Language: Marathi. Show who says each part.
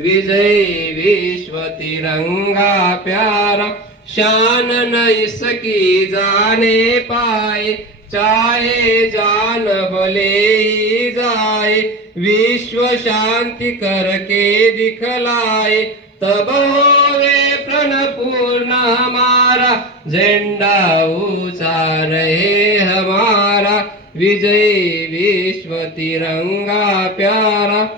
Speaker 1: विजय विश्व तिरंगा प्यारा शान न इसकी जाने पाए चाहे जान भले जाए विश्व शांति करके दिखलाए तब होवे प्रण पूर्ण हमारा झंडा ऊंचा रहे हमारा विजय विश्व तिरंगा प्यारा।